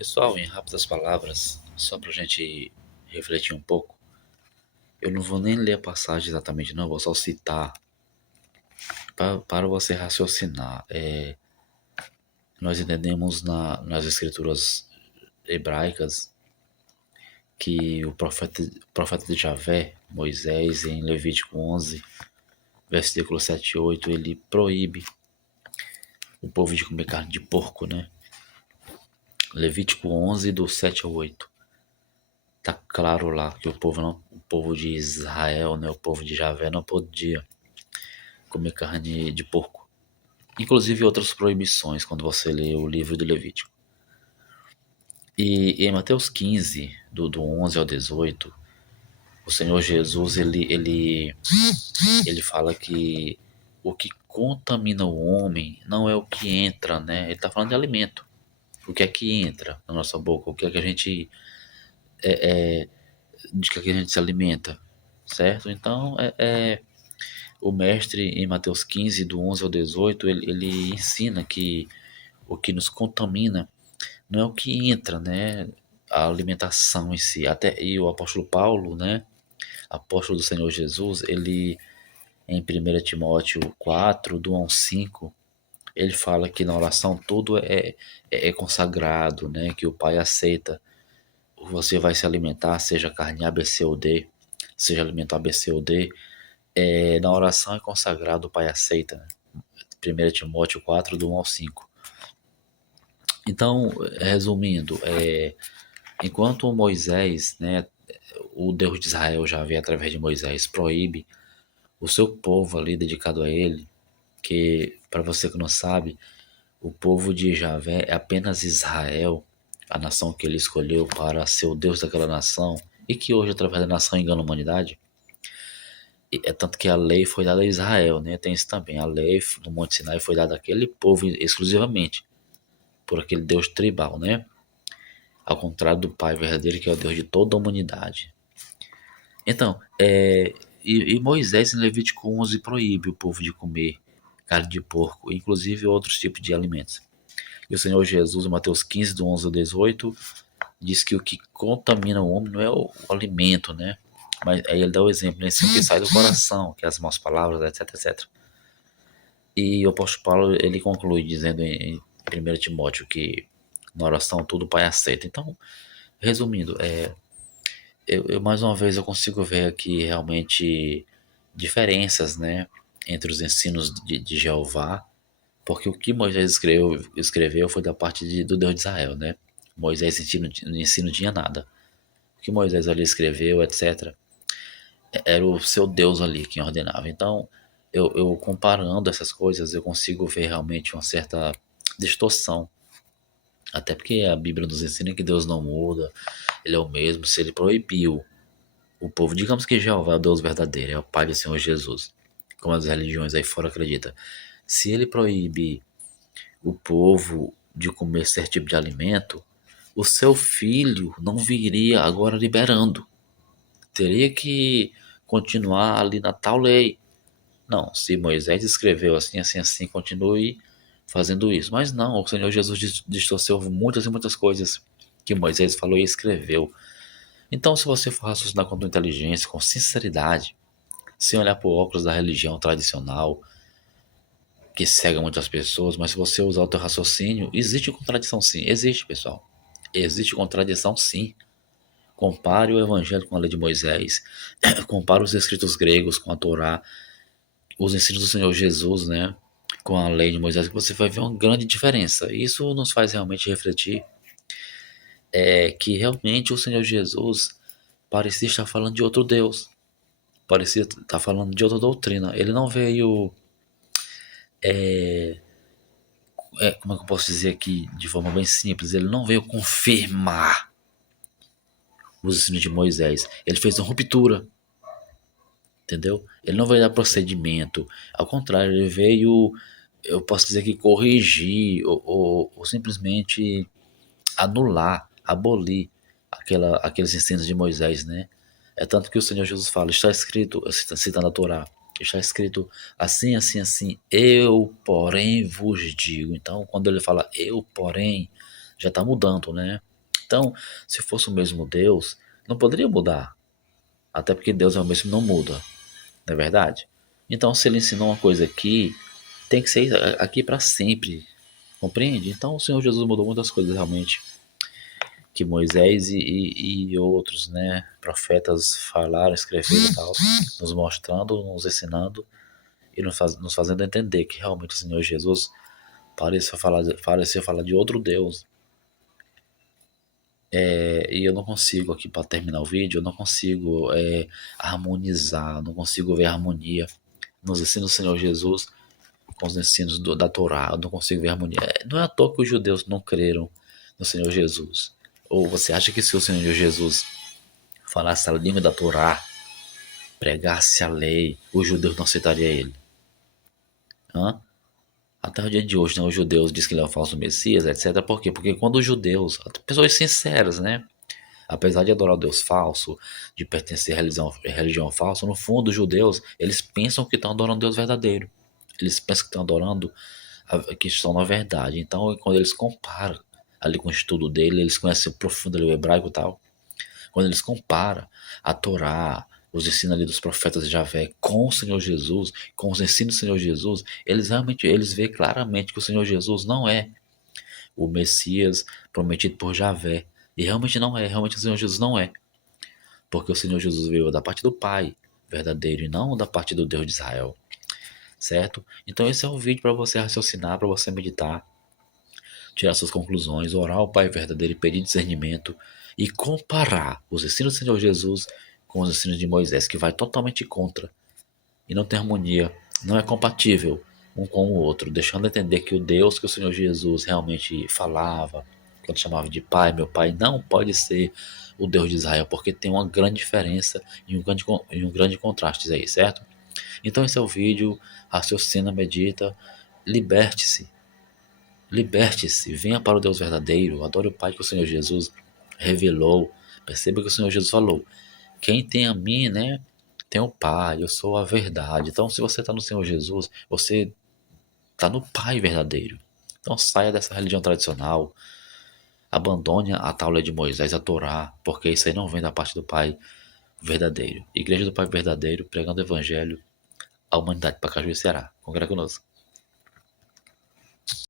Pessoal, em rápidas palavras, só para a gente refletir um pouco, eu não vou nem ler a passagem exatamente, não, vou só citar para você raciocinar. Nós entendemos nas escrituras hebraicas que o profeta de Javé, Moisés, em Levítico 11, versículo 7 e 8, ele proíbe o povo de comer carne de porco, né? Levítico 11, do 7 ao 8. Tá claro lá que o povo de Israel, né, o povo de Javé não podia comer carne de porco. Inclusive outras proibições quando você lê o livro do Levítico. E em Mateus 15, do 11 ao 18, o Senhor Jesus ele fala que o que contamina o homem não é o que entra, né? Ele está falando de alimento. O que é que entra na nossa boca? O que é que a gente de que a gente se alimenta, certo? Então, o mestre em Mateus 15, do 11 ao 18, ele ensina que o que nos contamina não é o que entra, né? A alimentação em si. Até e o apóstolo Paulo, né? Apóstolo do Senhor Jesus, ele em 1 Timóteo 4, do 1 ao 5, ele fala que na oração tudo é consagrado, né? Que o Pai aceita. Você vai se alimentar, seja carne A, B, C ou D, seja alimento A, B, C ou D. Na oração é consagrado, o Pai aceita. Né? 1 Timóteo 4, do 1 ao 5. Então, resumindo, enquanto Moisés, né, o Deus de Israel já havia através de Moisés proíbe o seu povo ali dedicado a ele, que para você que não sabe, o povo de Javé é apenas Israel, a nação que ele escolheu para ser o Deus daquela nação e que hoje através da nação engana a humanidade. É tanto que a lei foi dada a Israel, né? Tem isso também. A lei no Monte Sinai foi dada àquele povo exclusivamente, por aquele Deus tribal, né? Ao contrário do Pai verdadeiro, que é o Deus de toda a humanidade. Então, e Moisés em Levítico 11 proíbe o povo de comer carne de porco, inclusive outros tipos de alimentos. E o Senhor Jesus, em Mateus 15, do 11 ao 18, diz que o que contamina o homem não é o alimento, né? Mas aí ele dá o exemplo, né? Assim, o que sai do coração, que é as más palavras, etc, etc. E o apóstolo Paulo, ele conclui dizendo em 1 Timóteo que na oração tudo o Pai aceita. Então, resumindo, eu mais uma vez eu consigo ver aqui realmente diferenças, né, entre os ensinos de Jeová, porque o que Moisés escreveu foi da parte do Deus de Israel, né? Moisés não tinha nada. O que Moisés ali escreveu, etc., era o seu Deus ali quem ordenava. Então, eu comparando essas coisas, eu consigo ver realmente uma certa distorção. Até porque a Bíblia nos ensina que Deus não muda, ele é o mesmo. Se ele proibiu o povo, digamos que Jeová é o Deus verdadeiro, é o Pai do Senhor Jesus, como as religiões aí fora acreditam. Se ele proíbe o povo de comer certo tipo de alimento, o seu filho não viria agora liberando. Teria que continuar ali na tal lei. Não, se Moisés escreveu assim, assim, assim, continue fazendo isso. Mas não, o Senhor Jesus distorceu muitas e muitas coisas que Moisés falou e escreveu. Então, se você for raciocinar com tua inteligência, com sinceridade, sem olhar para o óculos da religião tradicional, que cega muitas pessoas, mas se você usar o teu raciocínio, existe contradição sim. Existe, pessoal. Existe contradição sim. Compare o evangelho com a lei de Moisés, compare os escritos gregos com a Torá, os ensinos do Senhor Jesus, né, com a lei de Moisés, que você vai ver uma grande diferença. Isso nos faz realmente refletir que realmente o Senhor Jesus parecia estar falando de outro Deus, parecia estar falando de outra doutrina. Ele não veio, como é que eu posso dizer aqui de forma bem simples, ele não veio confirmar os ensinos de Moisés. Ele fez uma ruptura, entendeu? Ele não veio dar procedimento, ao contrário, ele veio, eu posso dizer que corrigir ou simplesmente anular, abolir aqueles ensinos de Moisés, né? É tanto que o Senhor Jesus fala, está escrito, citando a Torá, está escrito assim, assim, assim, eu, porém, vos digo. Então, quando ele fala eu, porém, já está mudando, né? Então, se fosse o mesmo Deus, não poderia mudar. Até porque Deus é o mesmo, não muda, não é verdade? Então, se ele ensinou uma coisa aqui, tem que ser aqui para sempre, compreende? Então, o Senhor Jesus mudou muitas coisas realmente que Moisés e outros, né, profetas falaram, escreveram e tal, nos mostrando, nos ensinando e nos fazendo entender que realmente o Senhor Jesus parecia falar de outro Deus. E eu não consigo aqui para terminar o vídeo, eu não consigo harmonizar, não consigo ver harmonia nos ensinos do Senhor Jesus com os ensinos da Torá, eu não consigo ver harmonia. Não é à toa que os judeus não creram no Senhor Jesus. Ou você acha que se o Senhor Jesus falasse a língua da Torá, pregasse a lei, os judeus não aceitariam ele? Hã? Até o dia de hoje, né, os judeus dizem que ele é o falso Messias, etc. Por quê? Porque quando os judeus, pessoas sinceras, né? Apesar de adorar o Deus falso, de pertencer à religião falsa, no fundo, os judeus, eles pensam que estão adorando o Deus verdadeiro. Eles pensam que estão adorando que estão na verdade. Então, quando eles comparam ali com o estudo dele, eles conhecem profundo ali o hebraico e tal. Quando eles comparam a Torá, os ensinos ali dos profetas de Javé com o Senhor Jesus, com os ensinos do Senhor Jesus, eles veem claramente que o Senhor Jesus não é o Messias prometido por Javé. E realmente não é, realmente o Senhor Jesus não é. Porque o Senhor Jesus veio da parte do Pai verdadeiro e não da parte do Deus de Israel. Certo? Então esse é um vídeo para você raciocinar, para você meditar, tirar suas conclusões, orar ao Pai verdadeiro e pedir discernimento e comparar os ensinos do Senhor Jesus com os ensinos de Moisés, que vai totalmente contra e não tem harmonia, não é compatível um com o outro, deixando entender que o Deus que o Senhor Jesus realmente falava, quando chamava de Pai, meu Pai, não pode ser o Deus de Israel, porque tem uma grande diferença e um grande contraste aí, certo? Então esse é o vídeo, raciocina, medita, liberte-se, liberte-se, venha para o Deus verdadeiro, adore o Pai que o Senhor Jesus revelou, perceba que o Senhor Jesus falou, quem tem a mim, né, tem o Pai, eu sou a verdade. Então se você está no Senhor Jesus, você está no Pai verdadeiro. Então saia dessa religião tradicional, abandone a tábua de Moisés, a Torá, porque isso aí não vem da parte do Pai verdadeiro. Igreja do Pai verdadeiro, pregando o Evangelho à humanidade para Cajuí, Ceará. Congrega conosco.